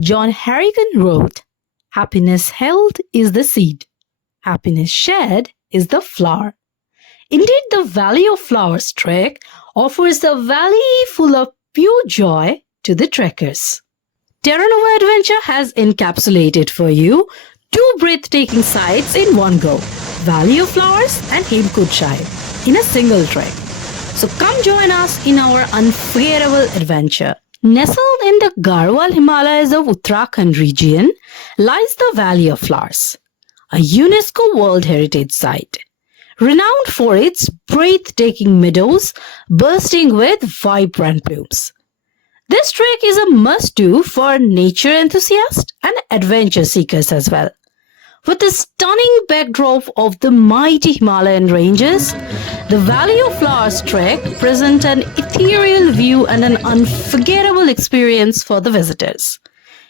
John Harrigan wrote, "Happiness held is the seed. Happiness shared is the flower." Indeed, the Valley of Flowers trek offers a valley full of pure joy to the trekkers. Terra Nova Adventure has encapsulated for you two breathtaking sites in one go, Valley of Flowers and Hemkund Sahib, in a single trek. So come join us in our unforgettable adventure. Nestled in the Garhwal Himalayas of Uttarakhand region lies the Valley of Flowers, a UNESCO World Heritage Site, renowned for its breathtaking meadows bursting with vibrant blooms. This trek is a must-do for nature enthusiasts and adventure seekers as well. With the stunning backdrop of the mighty Himalayan ranges, the Valley of Flowers trek presents an ethereal view and an unforgettable experience for the visitors.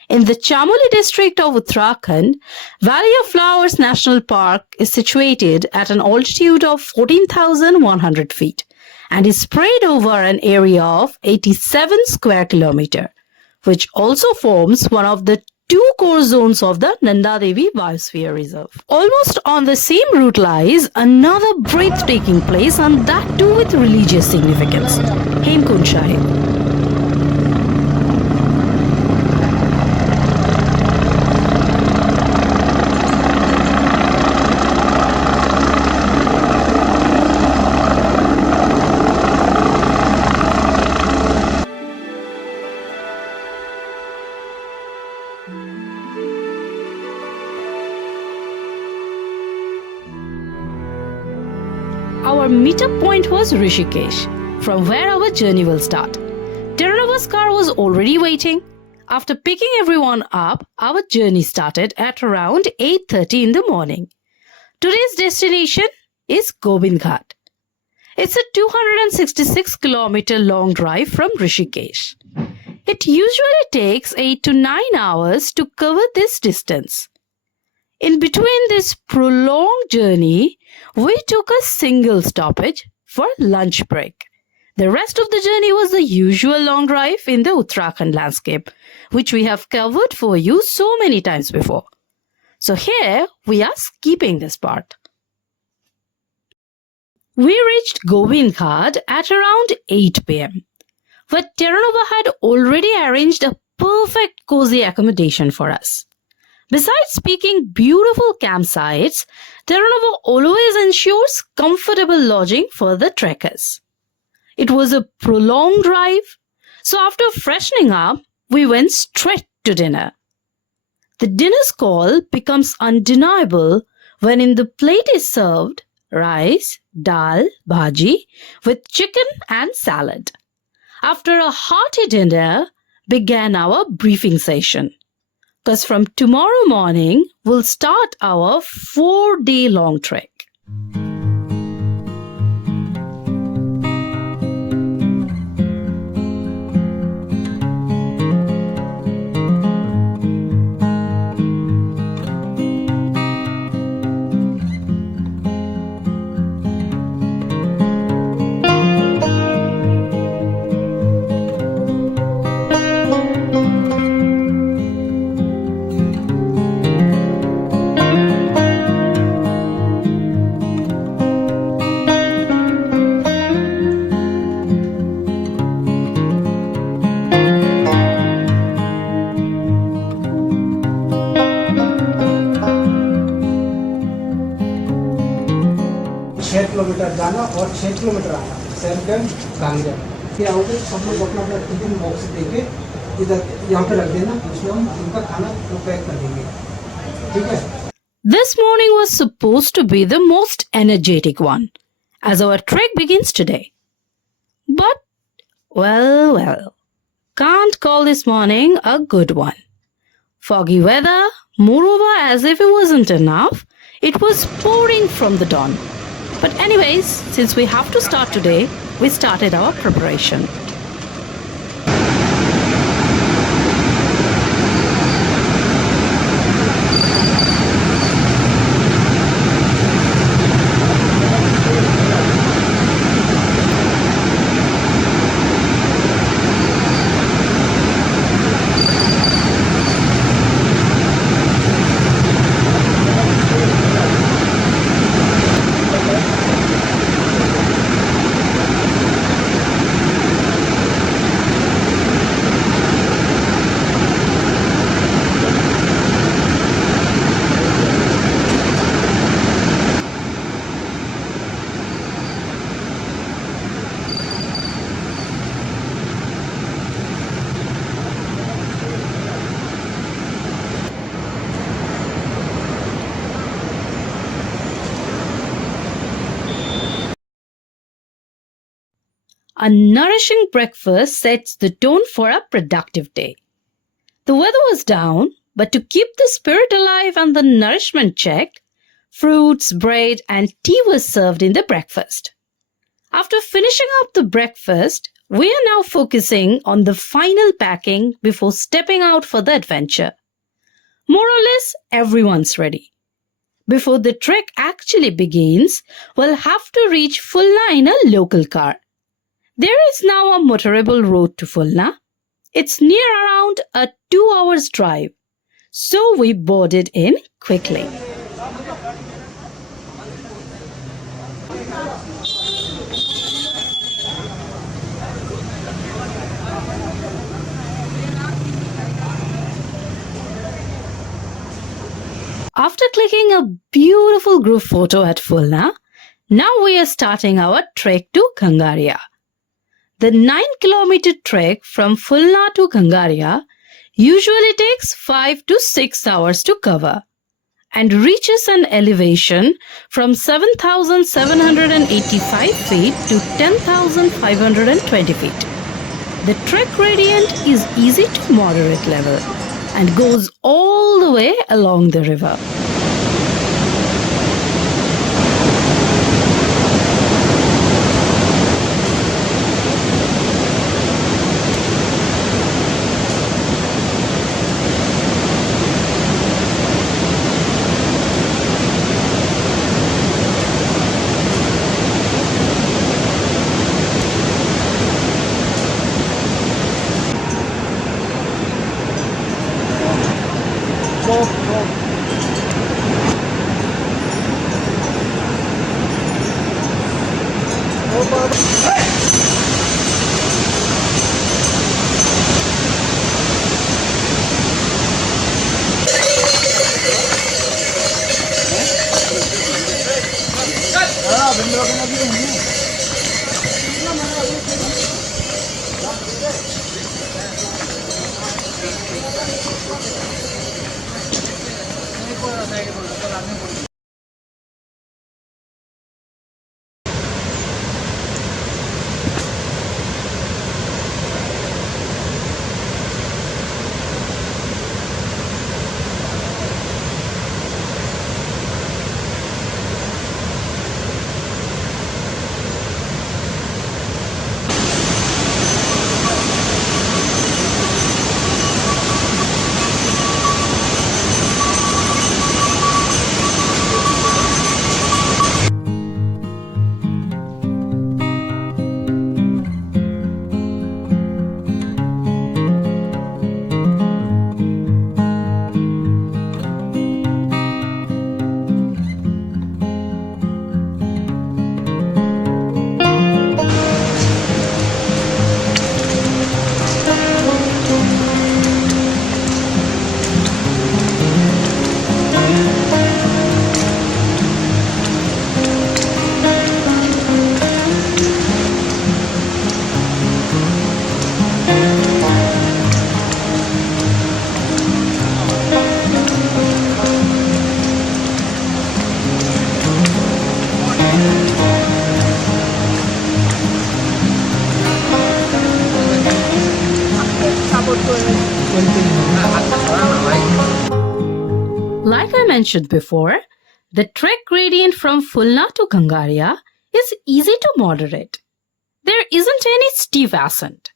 In the Chamoli district of Uttarakhand, Valley of Flowers National Park is situated at an altitude of 14,100 feet and is spread over an area of 87 square kilometers, which also forms one of the two core zones of the Nanda Devi Biosphere Reserve. Almost on the same route lies another breathtaking place, and that too with religious significance, Hemkund Sahib. Our meetup point was Rishikesh, from where our journey will start. Terra Nova's car was already waiting. After picking everyone up, our journey started at around 8:30 in the morning. Today's destination is Gobind Ghat. It's a 266-kilometer long drive from Rishikesh. It usually takes 8 to 9 hours to cover this distance. In between this prolonged journey, we took a single stoppage for lunch break. The rest of the journey was the usual long drive in the Uttarakhand landscape, which we have covered for you so many times before. So here we are skipping this part. We reached Gobind Ghat at around 8 p.m. But Terra Nova had already arranged a perfect cozy accommodation for us. Besides picking beautiful campsites, Terra Nova always ensures comfortable lodging for the trekkers. It was a prolonged drive, so after freshening up, we went straight to dinner. The dinner's call becomes undeniable when in the plate is served rice, dal, bhaji with chicken and salad. After a hearty dinner, began our briefing session. Because from tomorrow morning, we'll start our 4-day-long trek. जाना और 6 kilometre आना सेमकंड गांगरिया फिर आओगे सब लोग अपना अपना tiffin box देके इधर यहाँ पे रख देना उसमें हम इनका खाना पैक कर देंगे ठीक है. This morning was supposed to be the most energetic one as our trek begins today. But, well, can't call this morning a good one. Foggy weather, moreover as if it wasn't enough, it was pouring from the dawn. But anyways, since we have to start today, we started our preparation. A nourishing breakfast sets the tone for a productive day. The weather was down, but to keep the spirit alive and the nourishment checked, fruits, bread, and tea was served in the breakfast. After finishing up the breakfast, we are now focusing on the final packing before stepping out for the adventure. More or less, everyone's ready. Before the trek actually begins, we'll have to reach Fulna in a local car. There is now a motorable road to Fulna. It's near around a 2 hours drive, so we boarded in quickly. After clicking a beautiful group photo at Fulna, now we are starting our trek to Ghangaria. The 9-kilometer trek from Fulna to Ghangaria usually takes 5 to 6 hours to cover and reaches an elevation from 7,785 feet to 10,520 feet. The trek gradient is easy to moderate level and goes all the way along the river. Like I mentioned before, the trek gradient from Fulna to Ghangaria is easy to moderate. There isn't any steep ascent.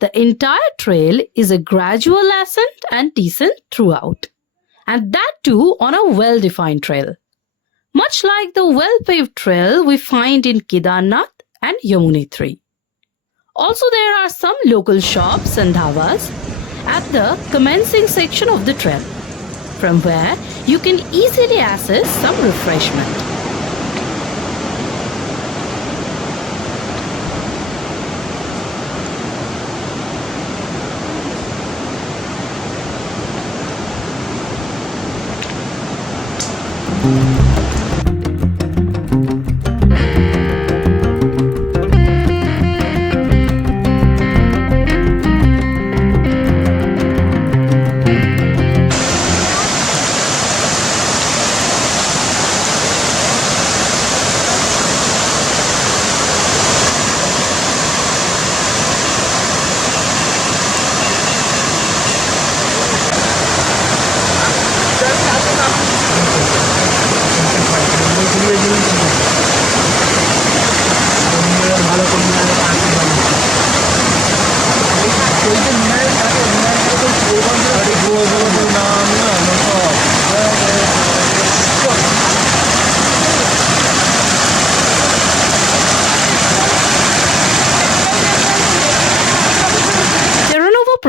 The entire trail is a gradual ascent and descent throughout, and that too on a well-defined trail, much like the well-paved trail we find in Kedarnath and Yamunotri. Also, there are some local shops and dhabas at the commencing section of the trail, from where you can easily access some refreshment.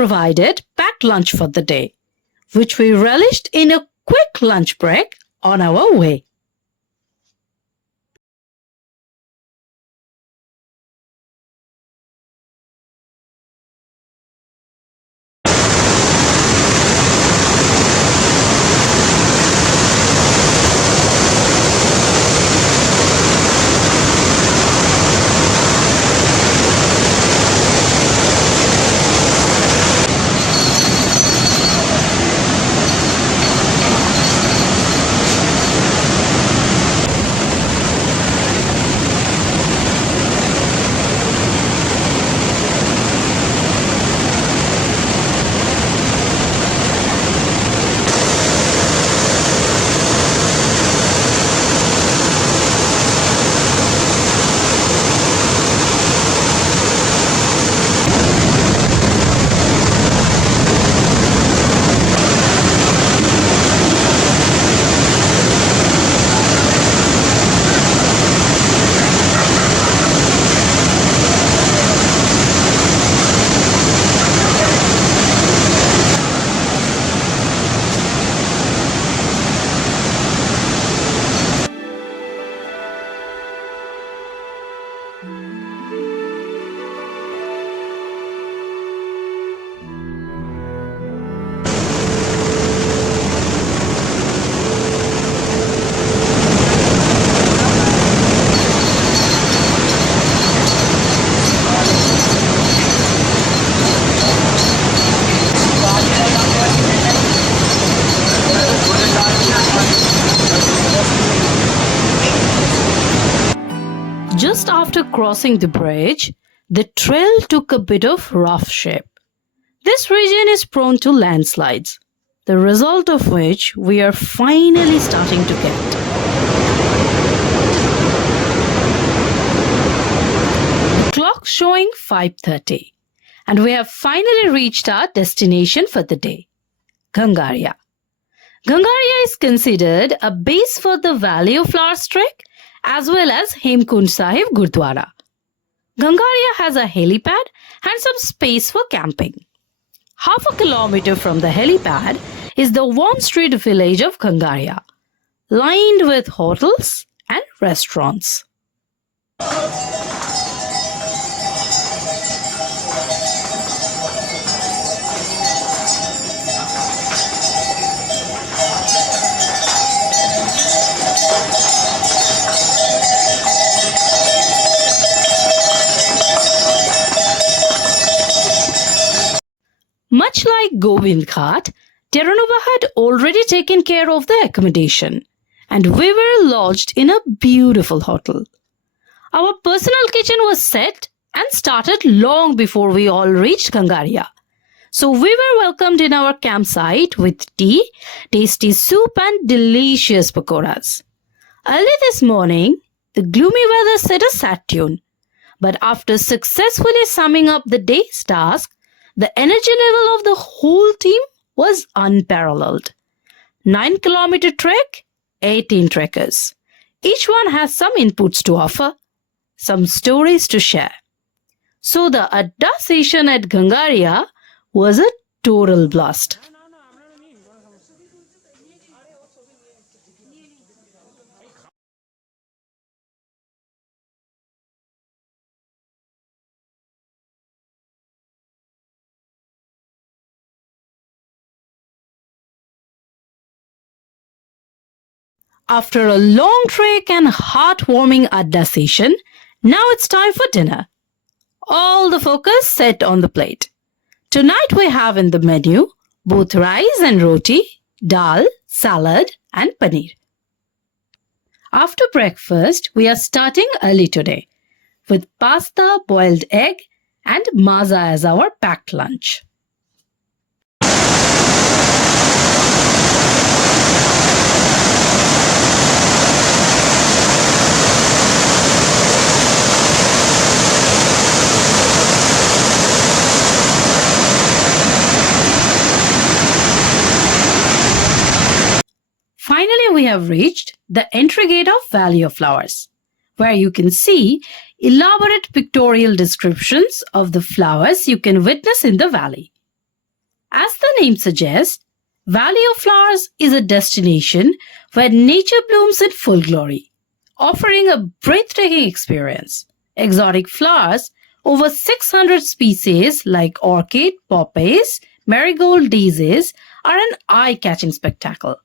provided packed lunch for the day, which we relished in a quick lunch break on our way. Just after crossing the bridge, the trail took a bit of rough shape. This region is prone to landslides, the result of which we are finally starting to get. The clock showing 5:30, and we have finally reached our destination for the day, Ghangaria. Ghangaria is considered a base for the Valley of Flowers trek as well as Hemkund Sahib Gurdwara. Ghangaria has a helipad and some space for camping. Half a kilometer from the helipad is the one-street village of Ghangaria, lined with hotels and restaurants. Much like Govind Ghat, Terranova had already taken care of the accommodation, and we were lodged in a beautiful hotel. Our personal kitchen was set and started long before we all reached Ghangaria. So we were welcomed in our campsite with tea, tasty soup and delicious pakoras. Early this morning, the gloomy weather set a sad tune. But after successfully summing up the day's task, the energy level of the whole team was unparalleled. 9-kilometer trek, 18 trekkers. Each one has some inputs to offer, some stories to share. So the Adda session at Ghangaria was a total blast. After a long trek and heartwarming Adda session, now it's time for dinner. All the focus set on the plate. Tonight we have in the menu both rice and roti, dal, salad and paneer. After breakfast, we are starting early today with pasta, boiled egg and maza as our packed lunch. Finally, we have reached the entry gate of Valley of Flowers, where you can see elaborate pictorial descriptions of the flowers you can witness in the valley. As the name suggests, Valley of Flowers is a destination where nature blooms in full glory, offering a breathtaking experience. Exotic flowers, over 600 species like orchid, poppies, marigold daisies, are an eye-catching spectacle.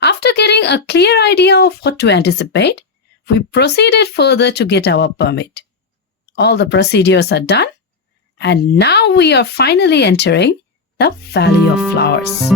After getting a clear idea of what to anticipate, we proceeded further to get our permit. All the procedures are done, and now we are finally entering the Valley of Flowers.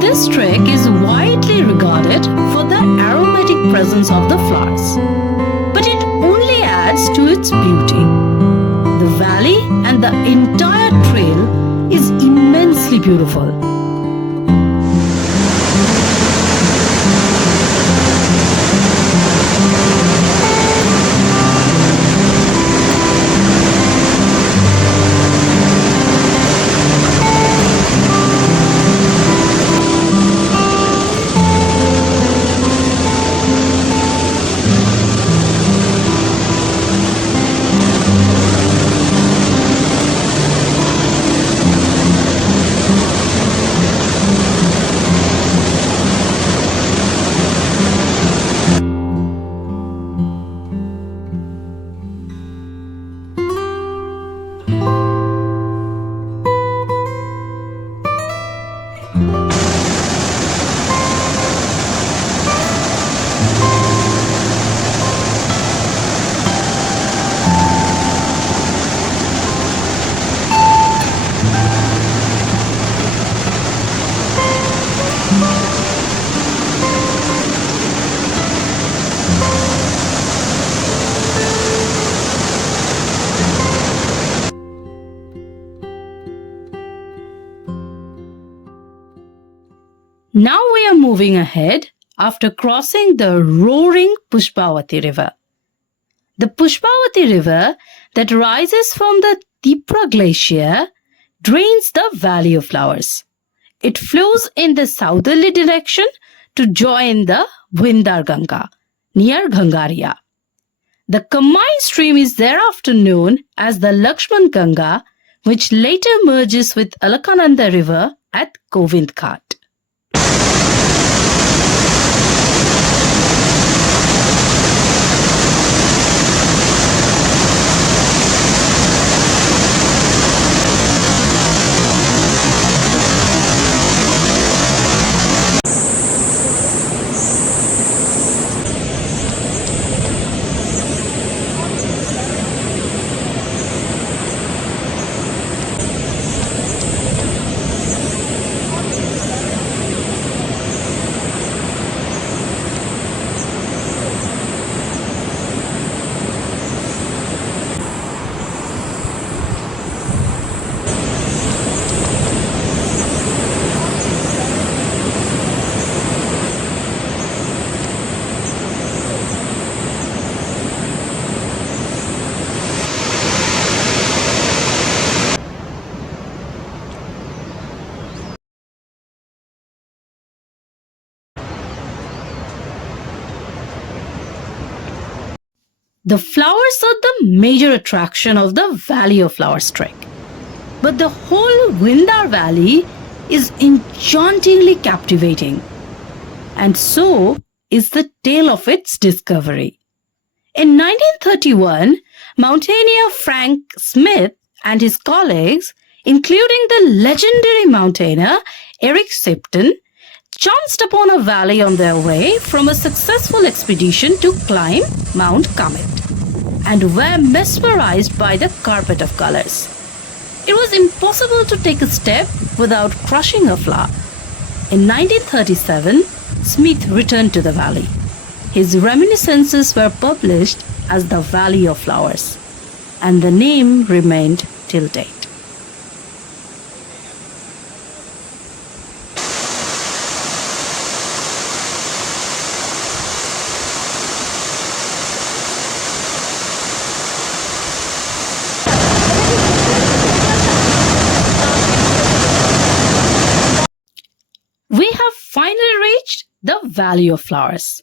This trek is widely regarded for the aromatic presence of the flowers, but it only adds to its beauty. The valley and the entire trail is immensely beautiful. Now we are moving ahead after crossing the roaring Pushpavati River. The Pushpavati River that rises from the Tipra Glacier drains the Valley of Flowers. It flows in the southerly direction to join the Vindar Ganga near Ghangaria. The combined stream is thereafter known as the Lakshman Ganga, which later merges with Alaknanda River at Govind Ghat. The flowers are the major attraction of the Valley of Flowers trek. But the whole Vindar Valley is enchantingly captivating. And so, is the tale of its discovery. In 1931, mountaineer Frank Smith and his colleagues, including the legendary mountaineer Eric Sipton, chanced upon a valley on their way from a successful expedition to climb Mount Comet, and were mesmerized by the carpet of colors. It was impossible to take a step without crushing a flower. In 1937, Smith returned to the valley. His reminiscences were published as the Valley of Flowers, and the name remained till date. We have finally reached the Valley of Flowers,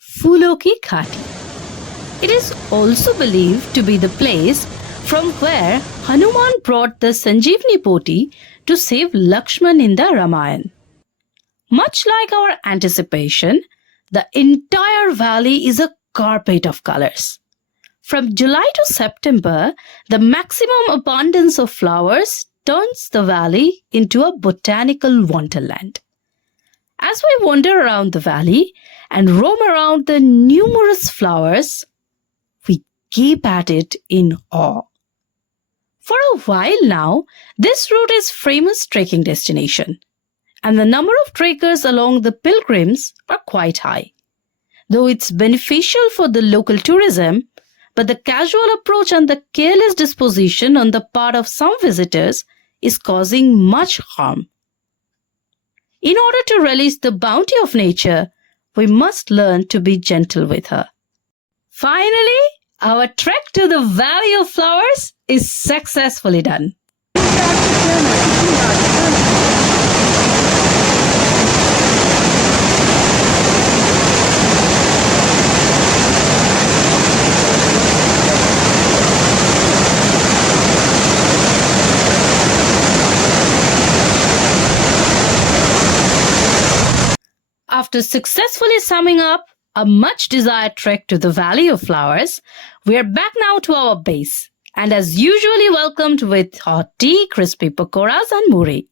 Phoolon ki Ghati. It is also believed to be the place from where Hanuman brought the Sanjeevani Poti to save Lakshman in the Ramayana. Much like our anticipation, the entire valley is a carpet of colors. From July to September, the maximum abundance of flowers turns the valley into a botanical wonderland. As we wander around the valley and roam around the numerous flowers, we gape at it in awe. For a while now, this route is famous trekking destination, and the number of trekkers along the pilgrims are quite high. Though it's beneficial for the local tourism, but the casual approach and the careless disposition on the part of some visitors is causing much harm. In order to relish the bounty of nature, we must learn to be gentle with her. Finally, our trek to the Valley of Flowers is successfully done. After successfully summing up a much-desired trek to the Valley of Flowers, we are back now to our base, and as usually welcomed with hot tea, crispy pakoras and muri.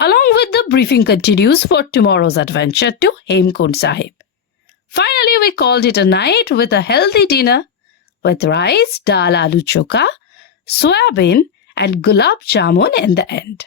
Along with the briefing continues for tomorrow's adventure to Hemkund Sahib. Finally, we called it a night with a healthy dinner with rice, dal aloo chokha, soyabin and gulab jamun in the end.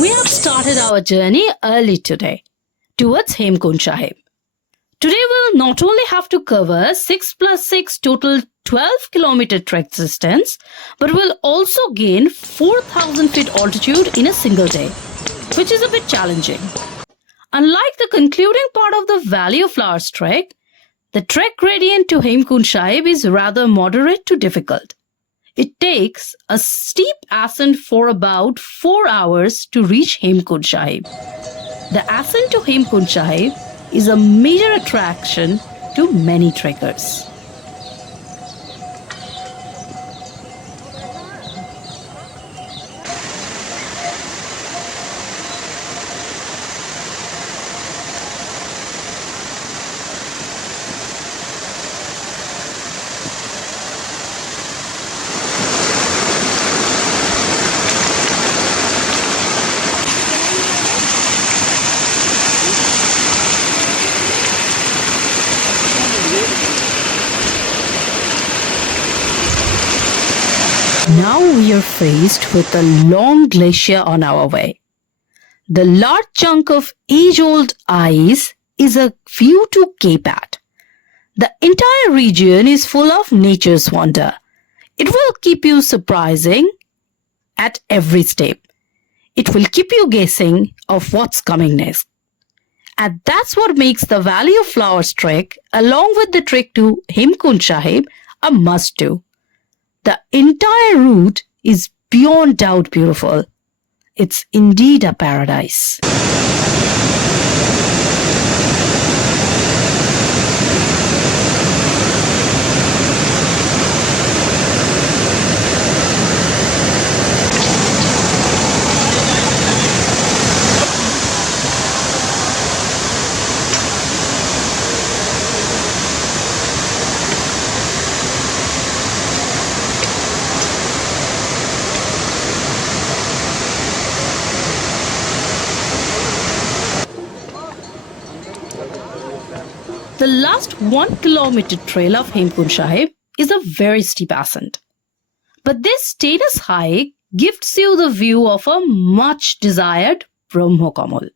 We have started our journey early today towards Hemkund Sahib. Today we'll not only have to cover 6 plus 6 total 12-kilometer trek distance, but we'll also gain 4,000 feet altitude in a single day, which is a bit challenging. Unlike the concluding part of the Valley of Flowers trek, the trek gradient to Hemkund Sahib is rather moderate to difficult. It takes a steep ascent for about 4 hours to reach Hemkund Sahib. The ascent to Hemkund Sahib is a major attraction to many trekkers. Now we are faced with a long glacier on our way. The large chunk of age-old ice is a view to Cape At. The entire region is full of nature's wonder. It will keep you surprising at every step. It will keep you guessing of what's coming next. And that's what makes the Valley of Flowers trek, along with the trek to Hemkund Sahib, a must-do. The entire route is beyond doubt beautiful. It's indeed a paradise. The last 1 kilometer trail of Hemkund Sahib is a very steep ascent. But this status hike gives you the view of a much desired Brahmokamal.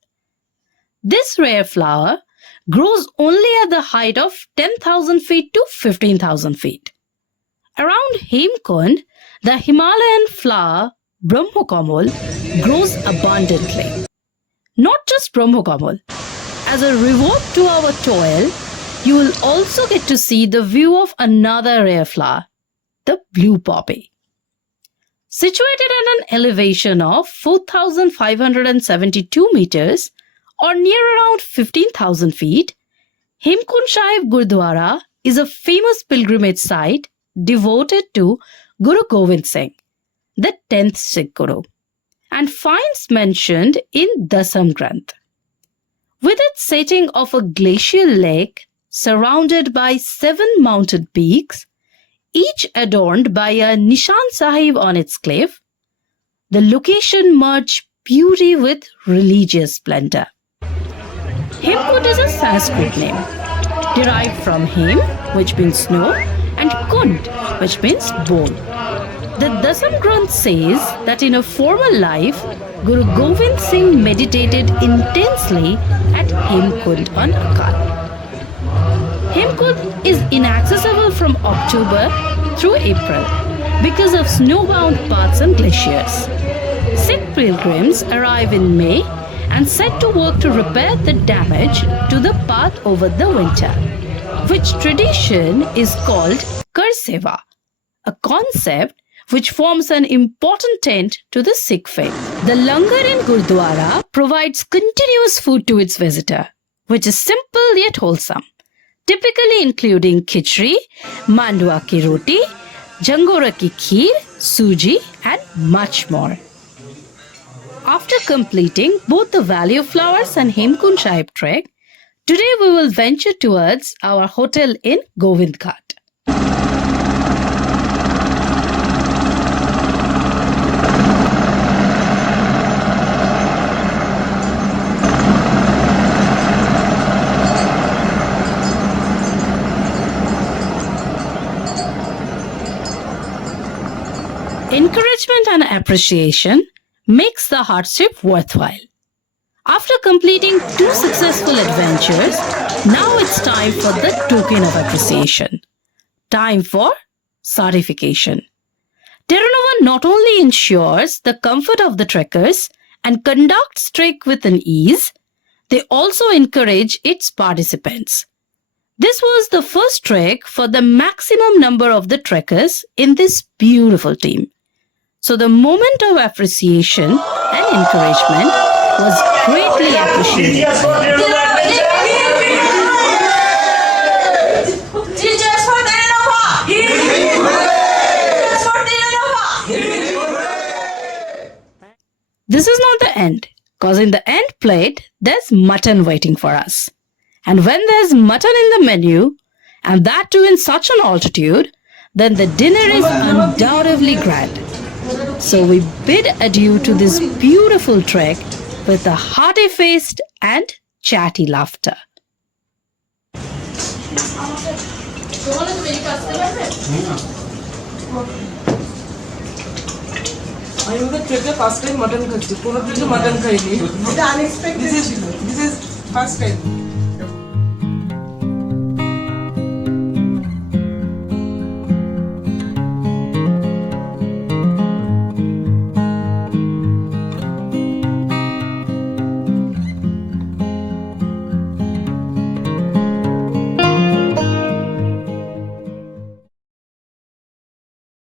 This rare flower grows only at the height of 10,000 feet to 15,000 feet. Around Hemkund, the Himalayan flower Brahmokamal grows abundantly. Not just Brahmokamal. As a reward to our toil, you will also get to see the view of another rare flower, the blue poppy. Situated at an elevation of 4,572 meters or near around 15,000 feet, Hemkund Sahib Gurdwara is a famous pilgrimage site devoted to Guru Gobind Singh, the 10th Sikh Guru, and finds mentioned in Dasam Granth. With its setting of a glacial lake surrounded by 7 mountain peaks, each adorned by a Nishan Sahib on its cliff, the location merged beauty with religious splendor. Hemkund is a Sanskrit name, derived from Hem, which means snow, and Kund, which means bowl. The Dasam Granth says that in a former life, Guru Gobind Singh meditated intensely at Hemkund on Akal. Hemkund is inaccessible from October through April because of snowbound paths and glaciers. Sikh pilgrims arrive in May and set to work to repair the damage to the path over the winter, which tradition is called Kar Seva, a concept which forms an important tent to the Sikh faith. The langar in Gurdwara provides continuous food to its visitor, which is simple yet wholesome, typically including khichdi, mandua ki roti, jangora ki kheer, suji, and much more. After completing both the Valley of Flowers and Hemkund Sahib trek, today we will venture towards our hotel in Govind Ghat. Encouragement and appreciation makes the hardship worthwhile. After completing 2 successful adventures, now it's time for the token of appreciation. Time for certification. Terranova not only ensures the comfort of the trekkers and conducts trek with an ease, they also encourage its participants. This was the first trek for the maximum number of the trekkers in this beautiful team. So the moment of appreciation and encouragement was greatly appreciated. This is not the end, because in the end plate, there's mutton waiting for us. And when there's mutton in the menu, and that too in such an altitude, then the dinner is undoubtedly grand. So we bid adieu to this beautiful trek with a hearty-faced and chatty laughter. আমি ওদের ট্রেকে first time mutton খাচ্ছি, কোনো ট্রেকে mutton খাইনি। এটা unexpected ছিল। This is first time.